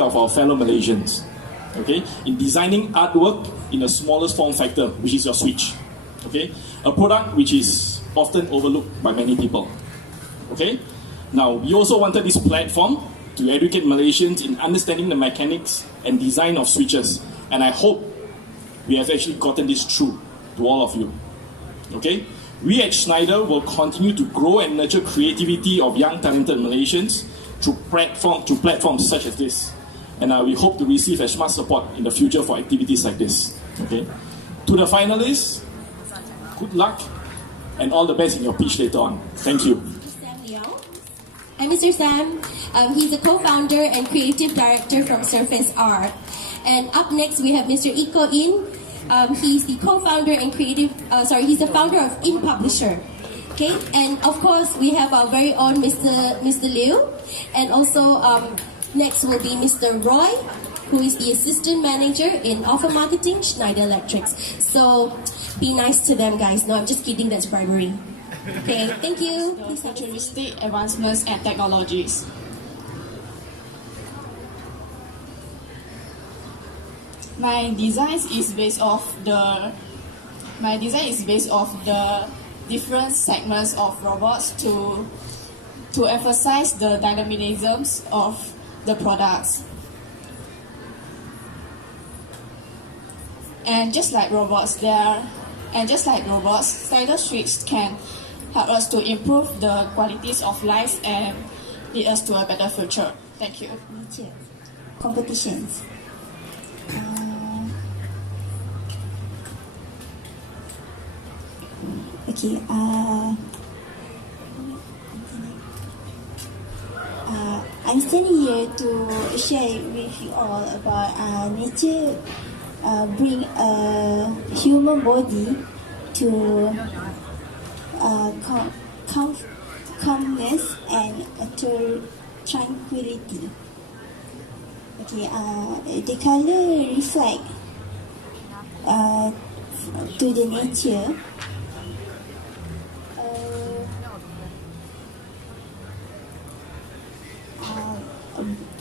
Of our fellow Malaysians, okay, in designing artwork in the smallest form factor, which is your switch, okay, a product which is often overlooked by many people, okay. Now, we also wanted this platform to educate Malaysians in understanding the mechanics and design of switches, and I hope we have actually gotten this through to all of you, okay. We at Schneider will continue to grow and nurture creativity of young talented Malaysians through platforms such as this. And we hope to receive as much support in the future for activities like this. Okay. To the finalists, good luck and all the best in your pitch later on. Thank you. Sam Liao. I'm Mr. Sam. He's a co-founder and creative director from Surface Art. And up next we have Mr. Iko In. He's the co-founder and he's the founder of In Publisher. Okay, and of course we have our very own Mr. Liu, and also next will be Mr. Roy, who is the assistant manager in offer marketing, Schneider Electrics. So be nice to them, guys. No, I'm just kidding. That's bribery. Okay, thank you. Futuristic advancements and technologies. My design is based off the different segments of robots to emphasize the dynamisms of the products. And just like robots, Schneider Switch can help us to improve the qualities of life and lead us to a better future. Thank you. Competitions. Okay. I'm standing here to share with you all about nature bring a human body to calmness and tranquility. Okay, the color reflect to the nature.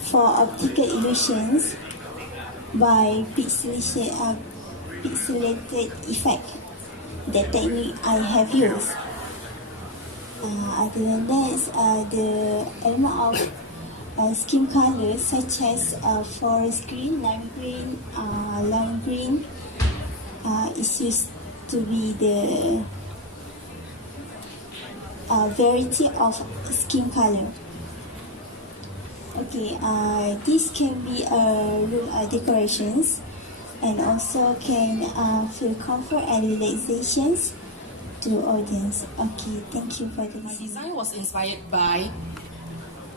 For optical illusions by pixelated effect, the technique I have used. Other than that, the amount of skin colors such as forest green, lime green is used to be the variety of skin color. Okay, this can be room decorations and also can feel comfort and relaxations to the audience. Okay, thank you for the My design was inspired by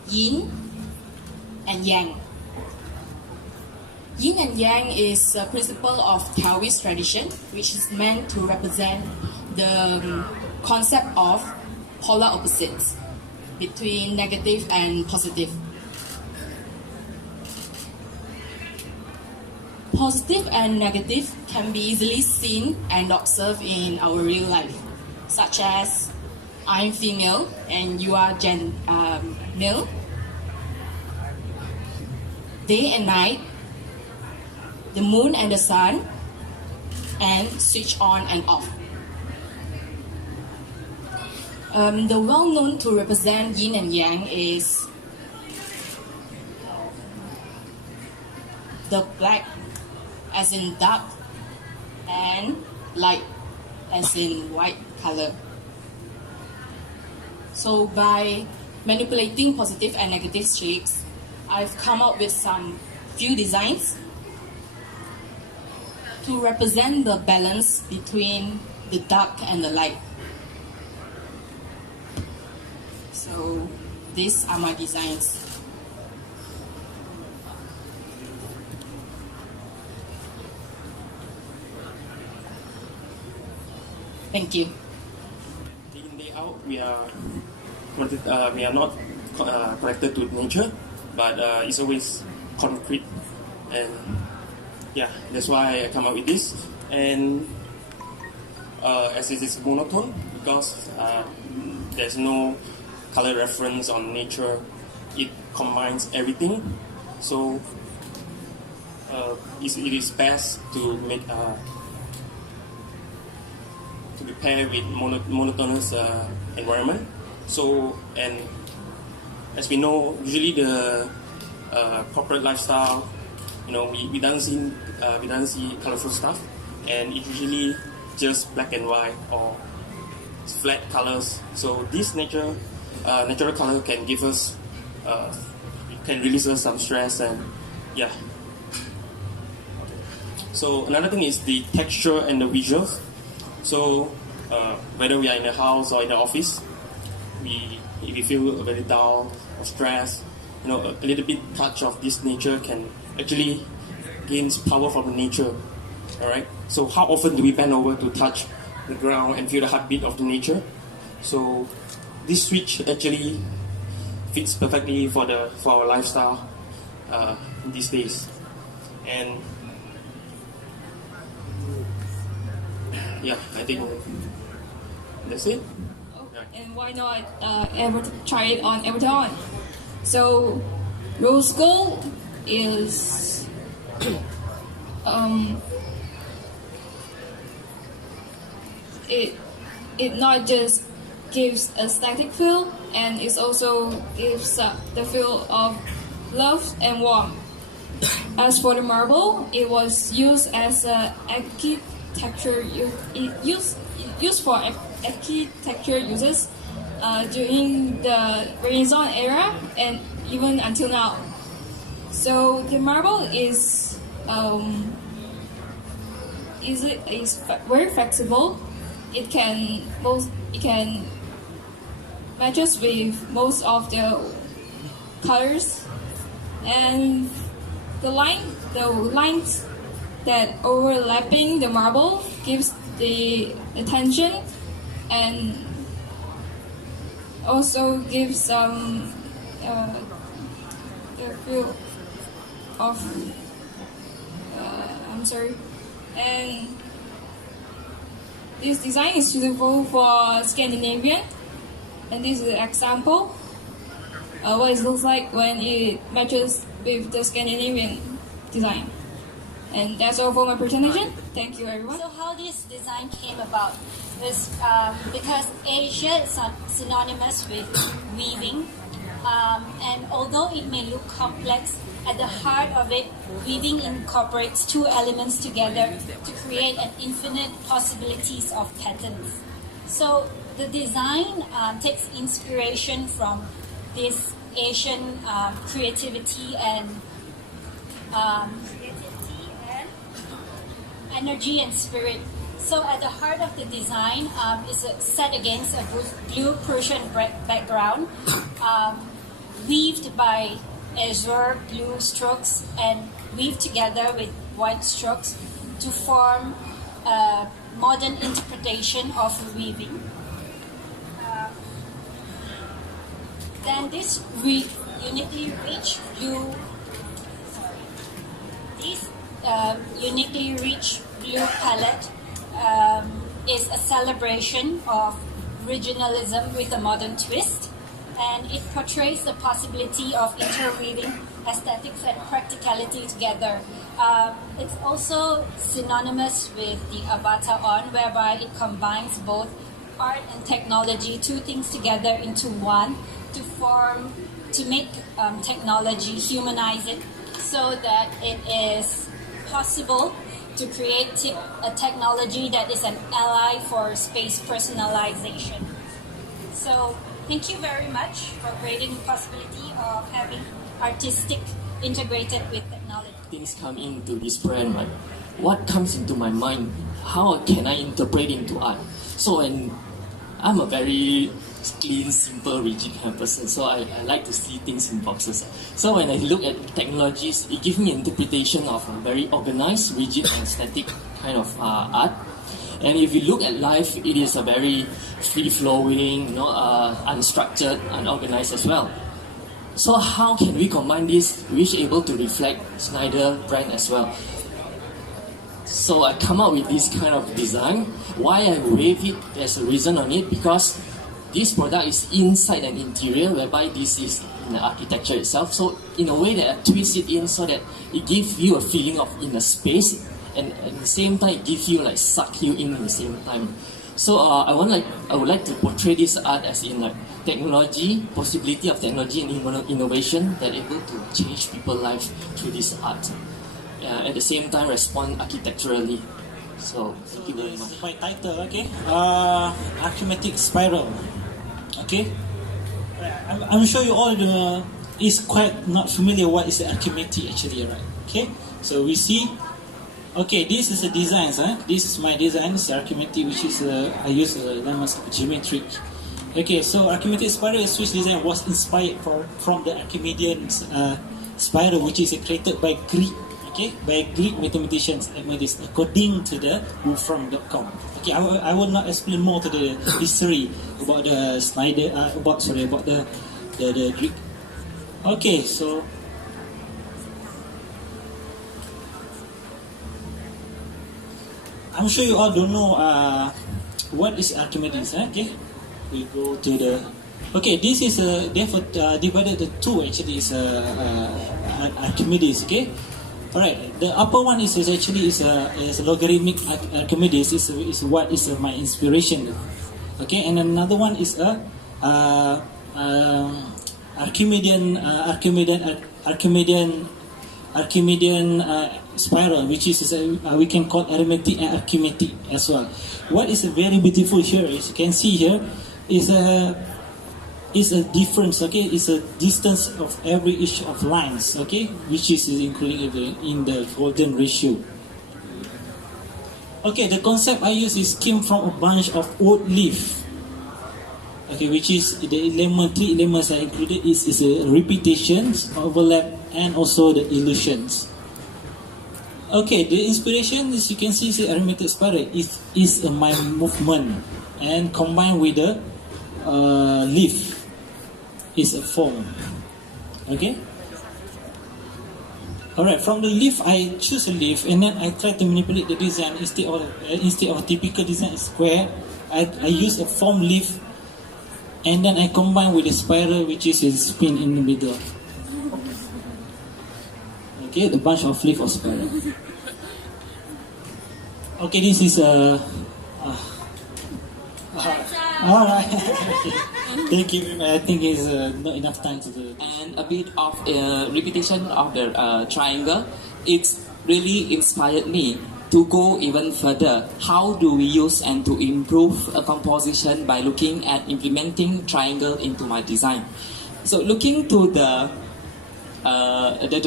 Yin and Yang. Yin and Yang is a principle of Taoist tradition, which is meant to represent the concept of polar opposites between negative and positive. Positive and negative can be easily seen and observed in our real life, such as I'm female and you are male. Day and night, the moon and the sun, and switch on and off. The well-known to represent yin and yang is the black as in dark and light as in white color. So by manipulating positive and negative shapes, I've come up with some few designs to represent the balance between the dark and the light. So these are my designs. Thank you. Day in, day out, we are not connected to nature, but it's always concrete, and yeah, that's why I come up with this. And as it is monotone, because there's no color reference on nature, it combines everything. So it is best to make to be paired with monotonous environment. So, and as we know, usually the corporate lifestyle, we don't see colorful stuff, and it usually just black and white or flat colors. So this natural color can give us, can release us some stress, and yeah. So another thing is the texture and the visuals. So whether we are in the house or in the office, if we feel very dull or stressed, a little bit touch of this nature can actually gains power from the nature. All right. So how often do we bend over to touch the ground and feel the heartbeat of the nature? So this switch actually fits perfectly for our lifestyle these days. And yeah, I think that's it. And why not try it on AvatarOn? So rose gold is it not just gives a static feel, and it also gives the feel of love and warmth. As for the marble, it was used as a architecture used for architecture uses during the Renaissance era and even until now. So the marble is very flexible. It can matches with most of the colors, and the lines that overlapping the marble gives the attention, and also gives some the feel of and this design is suitable for Scandinavian, and this is an example what it looks like when it matches with the Scandinavian design. And that's all for my presentation. Thank you, everyone. So how this design came about is because Asia is synonymous with weaving, and although it may look complex, at the heart of it, weaving incorporates two elements together to create an infinite possibilities of patterns. So the design takes inspiration from this Asian creativity and energy and spirit. So at the heart of the design is set against a blue Persian background, weaved by azure blue strokes and weaved together with white strokes to form a modern interpretation of weaving. Then this uniquely rich blue palette is a celebration of regionalism with a modern twist, and it portrays the possibility of interweaving aesthetics and practicality together. It's also synonymous with the AvatarOn, whereby it combines both art and technology, two things together into one to make technology, humanize it, so that it is possible to create a technology that is an ally for space personalization. So thank you very much for creating the possibility of having artistic integrated with technology. Things come into this brand, right? What comes into my mind? How can I interpret into art? So, and I'm a very clean, simple, rigid kind of person. So I like to see things in boxes. So when I look at technologies, it gives me an interpretation of a very organized, rigid, and static kind of art. And if you look at life, it is a very free-flowing, unstructured, unorganized as well. So how can we combine this, which able to reflect Schneider brand as well? So I come up with this kind of design. Why I wave it, there's a reason on it, because this product is inside an interior, whereby this is in the architecture itself. So in a way that I twist it in so that it gives you a feeling of in a space, and at the same time it gives you like suck you in at the same time. So I would like to portray this art as in like technology, possibility of technology and innovation that able to change people's life through this art. At the same time respond architecturally. So thank you very much. My title, okay? Archimedes spiral. Okay? I'm sure you all is quite not familiar what is the Archimedes actually, right? Okay? So we see. Okay, this is a design. This is my design. It's Archimedes, which is I use elements of geometric. Okay, so Archimedes spiral Swiss design was inspired from the Archimedean spiral, which is created by Greek. Okay, by Greek mathematicians, according to the wolfram.com. Okay, I will not explain more to the history about the Schneider, about the Greek. Okay, so I'm sure you all don't know what is Archimedes. Okay, we go to the. Okay, this is therefore divided the two. Actually, is Archimedes. Okay. Alright, the upper one is actually logarithmic Archimedes is what is my inspiration. Okay, and another one is Archimedean spiral, which is we can call arithmetic and Archimedes as well. What is very beautiful here is you can see here is a difference, okay? It's a distance of every each of lines, okay? Which is included in the golden ratio. Okay, the concept I use came from a bunch of old leaf. Okay, which is the three elements are included is repetitions, overlap, and also the illusions. Okay, the inspiration as you can see is the arithmetic spiral is my movement, and combined with the leaf is a form. Okay. Alright, from the leaf I choose a leaf and then I try to manipulate the design instead of a typical design square. I use a form leaf and then I combine with the spiral, which is a spin in the middle. Okay, the bunch of leaf or spiral. Okay, this is a. Alright. Thank you. I think it's not enough time to do it. And a bit of repetition of the triangle. It's really inspired me to go even further. How do we use and to improve a composition by looking at implementing triangle into my design? So looking to the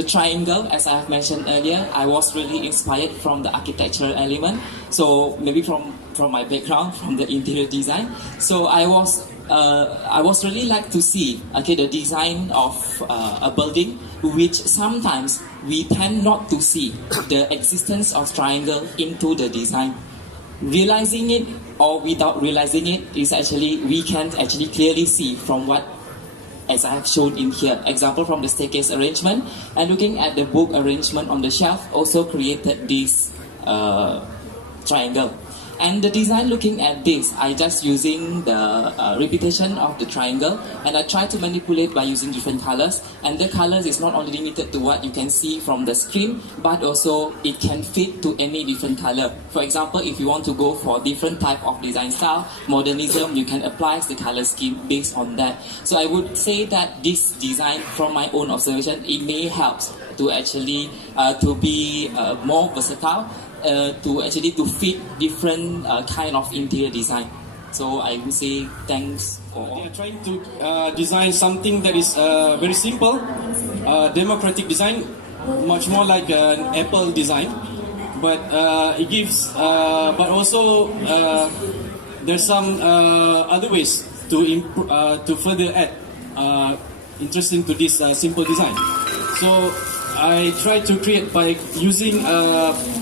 triangle, as I have mentioned earlier, I was really inspired from the architectural element. So maybe from my background, from the interior design. So I was really like to see the design of a building, which sometimes we tend not to see the existence of triangle into the design. Realizing it or without realizing it is actually we can actually clearly see from what, as I have shown in here, example from the staircase arrangement, and looking at the book arrangement on the shelf also created this triangle. And the design looking at this, I just using the repetition of the triangle, and I try to manipulate by using different colors. And the colors is not only limited to what you can see from the screen, but also it can fit to any different color. For example, if you want to go for different type of design style, modernism, you can apply the color scheme based on that. So I would say that this design, from my own observation, it may help to actually to be more versatile. To fit different kind of interior design. So I would say thanks for all. We are trying to design something that is very simple, democratic design, much more like an Apple design, but it gives, but also there's some other ways to further add interesting to this simple design. So I try to create by using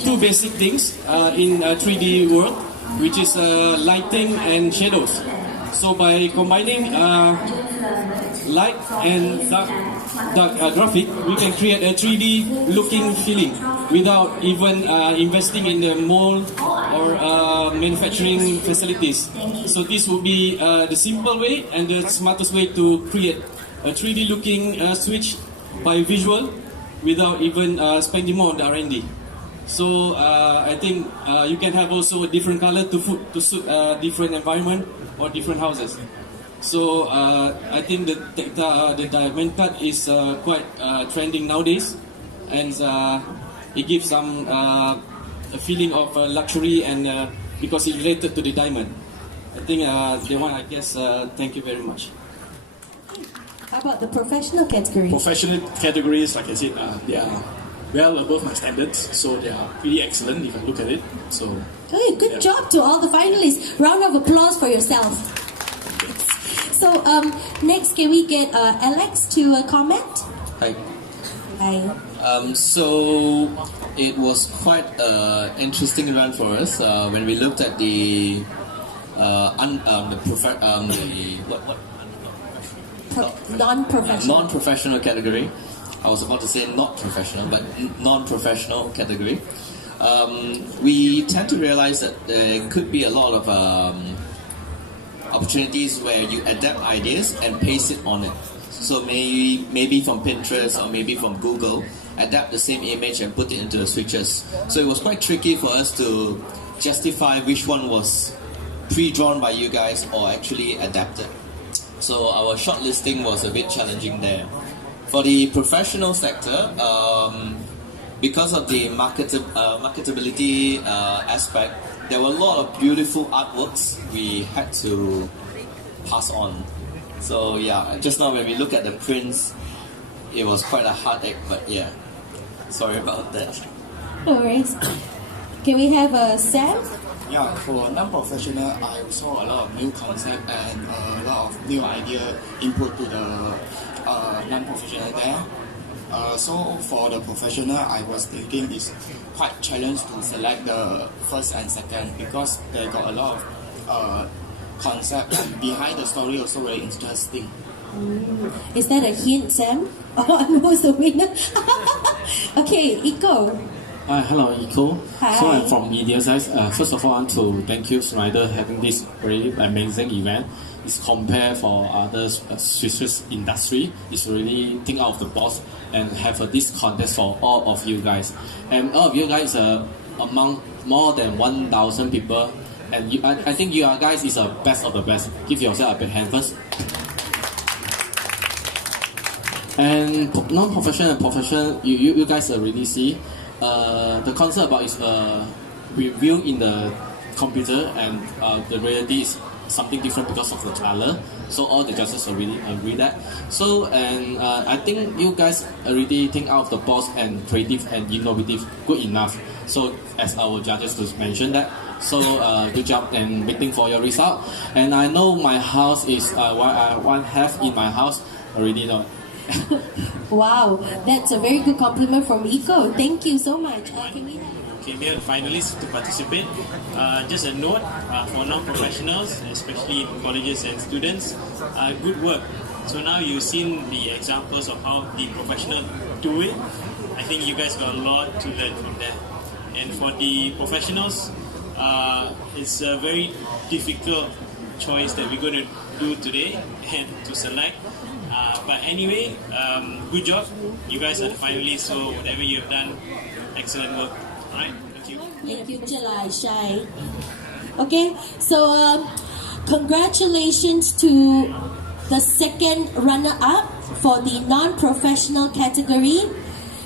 two basic things in a 3D world. which is lighting and shadows. So by combining light and dark graphic, we can create a 3D looking feeling without even investing in the mold or manufacturing facilities. So this would be the simple way and the smartest way to create a 3D looking switch by visual without even spending more on the R&D. So I think you can have also a different color to suit different environment or different houses. So I think the diamond cut is quite trending nowadays, and it gives some a feeling of luxury and because it's related to the diamond. I think the one, I guess. Thank you very much. How about the professional category? Professional categories, like I said, they are well above my standards, so they are pretty excellent if I look at it. So, hey, good job to all the finalists. Round of applause for yourself. So next, can we get Alex to comment? Hi. Hi. So it was quite an interesting run for us when we looked at the non-professional category. I was about to say not professional, but non-professional category. We tend to realize that there could be a lot of opportunities where you adapt ideas and paste it on it. So maybe from Pinterest or maybe from Google, adapt the same image and put it into the switches. So it was quite tricky for us to justify which one was pre-drawn by you guys or actually adapted. So our shortlisting was a bit challenging there. For the professional sector, because of the marketability aspect, there were a lot of beautiful artworks we had to pass on. So yeah, just now when we look at the prints, it was quite a heartache, but yeah, sorry about that. No worries. Can we have Sam? Yeah, for non-professional, I saw a lot of new concept and a lot of new idea input to the non-professional there. So for the professional, I was thinking it's quite challenge to select the first and second because they got a lot of concept and behind the story also very interesting. Is that a hint, Sam? Oh, who's the winner? Okay, Iko. Hello, Iko. Hi. So I'm from EDSS. First of all, I want to thank you, Schneider, having this very amazing event. It's compared for other Swiss industry. It's really think out of the box and have this contest for all of you guys. And all of you guys are among more than 1,000 people. And I think you guys is the best of the best. Give yourself a big hand first. And non-professional and professional, you guys really see. The concept about is review in the computer and the reality is something different because of the color. So all the judges already agree that. So and I think you guys already think out of the box and creative and innovative good enough. So as our judges to mention that. So good job and waiting for your result. And I know my house is what I want have in my house already know. Wow, that's a very good compliment from Iko. Thank you so much. Can we have... Okay, we have finalists to participate. Just a note for non-professionals, especially colleges and students, good work. So now you've seen the examples of how the professionals do it. I think you guys got a lot to learn from that. And for the professionals, it's a very difficult choice that we're going to do today and to select. But anyway, good job. You guys are the finalists, so whatever you have done, excellent work. Alright, thank you. Thank you, Jalai Shai. Okay, so congratulations to the second runner-up for the non-professional category,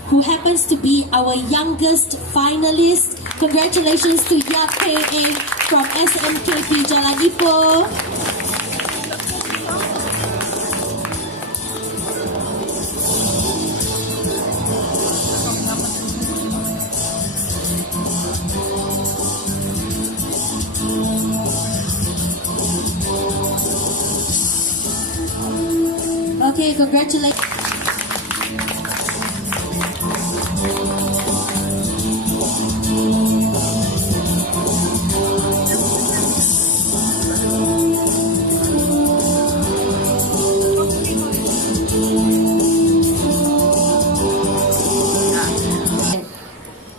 who happens to be our youngest finalist. Congratulations to Yap Pei Eng from SMKP Jalan Ipoh. Okay, congratulations.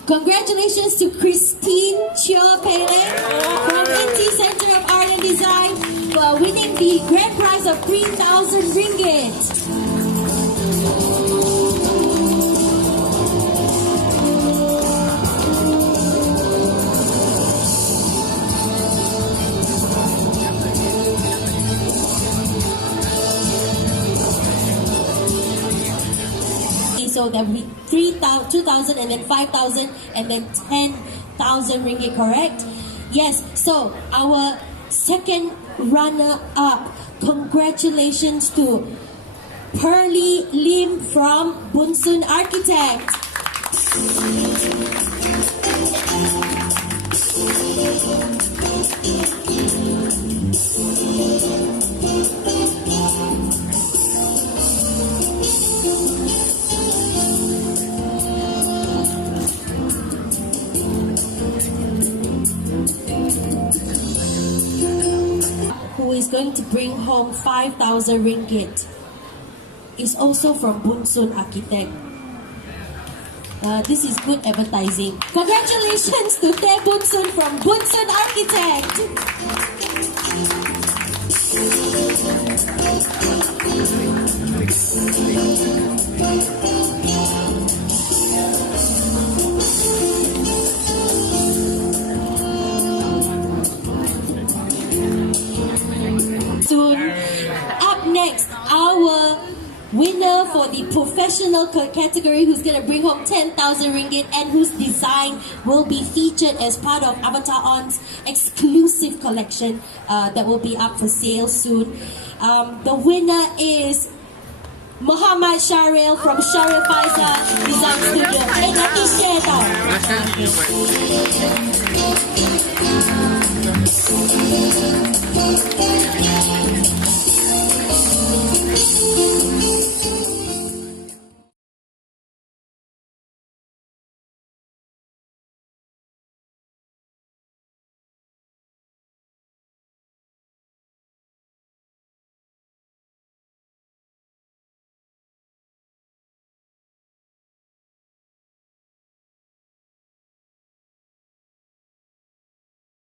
Congratulations to Christine Chio Pele from NT Center of Art and Design for winning the grand prize of 3,000 ringgit. So that we 3,000, 2,000 and then 5,000 and then 10,000 ringgit, correct? Yes, so our second runner-up, congratulations to Pearly Lim from Bunsun Architect. Who is going to bring home 5,000 ringgit is also from Bunsun Architect. This is good advertising. Congratulations to Te Bunsun from Bunsun Architect. Soon. Up next, our winner for the professional category, who's going to bring home 10,000 ringgit and whose design will be featured as part of AvatarOn's exclusive collection that will be up for sale soon. The winner is Muhammad Sharil from Sharil Faisal Design Studio. Nanti share tau.